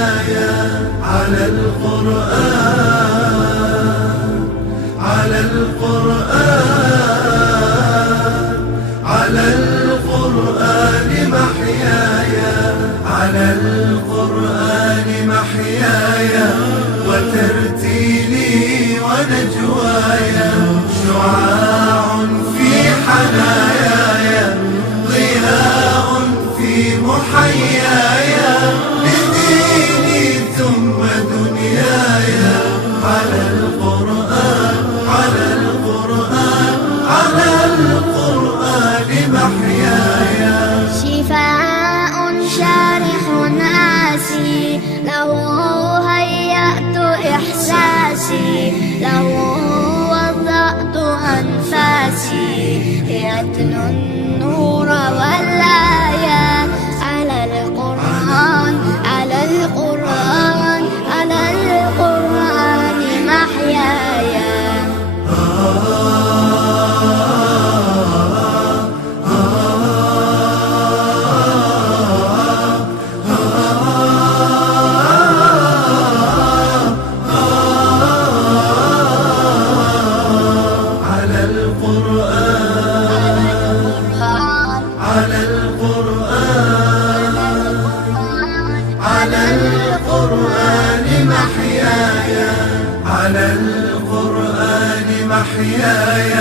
محياي على القرآن، على القرآن، على القرآن محياي، على القرآن محياي وترتيلي ونجواي، شعاع في حناياي، ضياء في محياي، لديني ثم دنياي، على القرآن، على القرآن، على القرآن محياي. شفاء شارح آسي، له هيأت إحساسي، له وضعت أنفاسي، يتلو النور والآيات، على القرآن، على القرآن، على القرآن محياي. على القرآن، على القرآن محياي، على القرآن محياي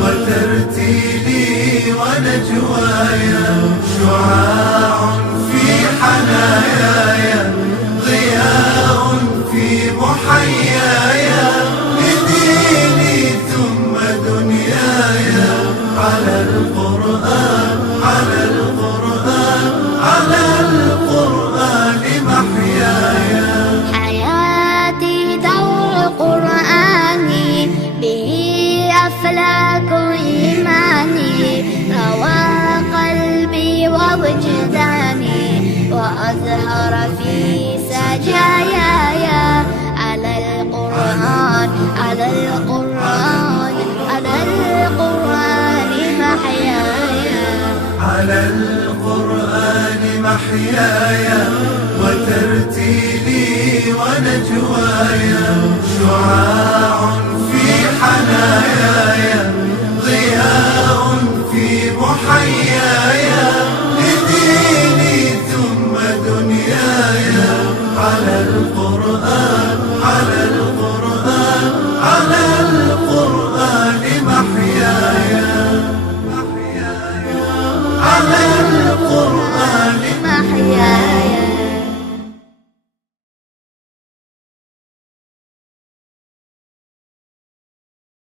وترتيلي ونجواي، شعاع في حناياي، ضياء في محياي، لديني ثم دنياي، على القرآن، على القرآن، على القرآن محياي. حياتي دور قرآني، به أفلاك إيماني، روى قلبي ووجداني، وأزهر في سجاياي، على القرآن، على القرآن، على القرآن محياي، على القرآن محياي وترتيلي ونجواي، شعاع في حناياي، ضياء في محياي.